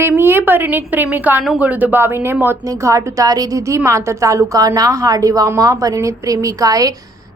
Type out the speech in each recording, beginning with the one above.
પ્રેમીએ પરિણીત પ્રેમિકાનું ગળું દબાવીને મોતને ઘાટ ઉતારી દીધી. માતર તાલુકાના હાડેવામાં પરિણીત પ્રેમિકાએ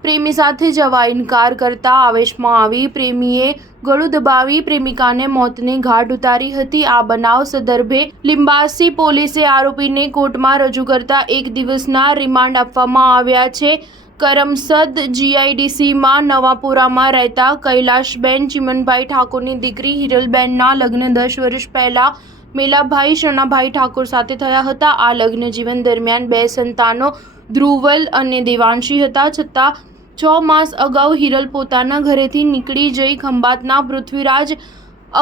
પ્રેમી સાથે જવા ઇનકાર કરતા આવેશમાં આવી પ્રેમીએ ગળું દબાવી પ્રેમિકાને મોતને ઘાટ ઉતારી હતી. આ બનાવ સંદર્ભે લિંબાસી પોલીસે આરોપીને કોર્ટમાં રજૂ કરતા 1 દિવસના રિમાન્ડ આપવામાં આવ્યા છે. કરમસદ જીઆઈડીસીમાં નવાપુરામાં રહેતા કૈલાશબેન ચિમનભાઈ ઠાકોરની દીકરી હિરલબેનના લગ્ન 10 વર્ષ પહેલા મેલાભાઈ શરણાભાઈ ઠાકોર સાથે થયા હતા. આ લગ્ન જીવન દરમિયાન 2 સંતાનો ધ્રુવલ અને દેવાંશી હતા. છતાં 6 માસ અગાઉ હિરલ પોતાના ઘરેથી નીકળી જઈ ખંભાતના પૃથ્વીરાજ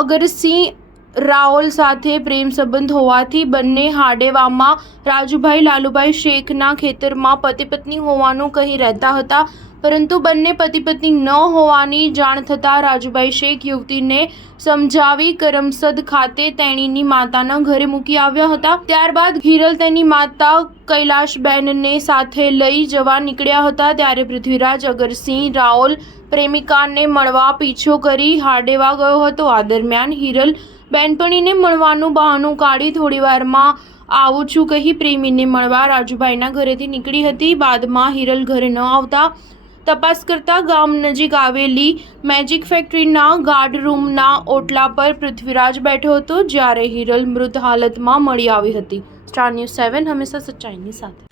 અગરસિંહ રાઓલ સાથે પ્રેમ સંબંધ હોવાથી બંને હાડેવામાં રાજુભાઈ લાલુભાઈ શેખના ખેતરમાં પતિ પત્ની હોવાનું કહી રહેતા હતા. પરંતુ બંને પતિ પત્ની ન હોવાની જાણ થતાં રાજુભાઈ શેખ યુવતીને સમજાવી કરમસદ ખાતે તેણીની માતાના ઘરે મૂકી આવ્યા હતા. ત્યારબાદ હિરલ તેની માતા કૈલાશબેનને સાથે લઈ જવા નીકળ્યા હતા. ત્યારે પૃથ્વીરાજ અગરસિંહ રાઓલ પ્રેમિકાને મળવા પીછો કરી હાડેવા ગયો હતો. આ દરમિયાન હિરલ બેનપણીને મળવાનું બહાનું કાઢી થોડીવારમાં આવું છું કહી પ્રેમીને મળવા રાજુભાઈના ઘરેથી નીકળી હતી. બાદમાં હિરલ ઘરે ન આવતા તપાસ કરતા ગામ નજીક આવેલી મેજિક ફેક્ટરીના ગાર્ડ રૂમના ઓટલા પર પૃથ્વીરાજ બેઠો હતો, જ્યારે હિરલ મૃત હાલતમાં મળી આવી હતી. સ્ટાર ન્યૂઝ 7 હંમેશા સચ્ચાઈની સાથે.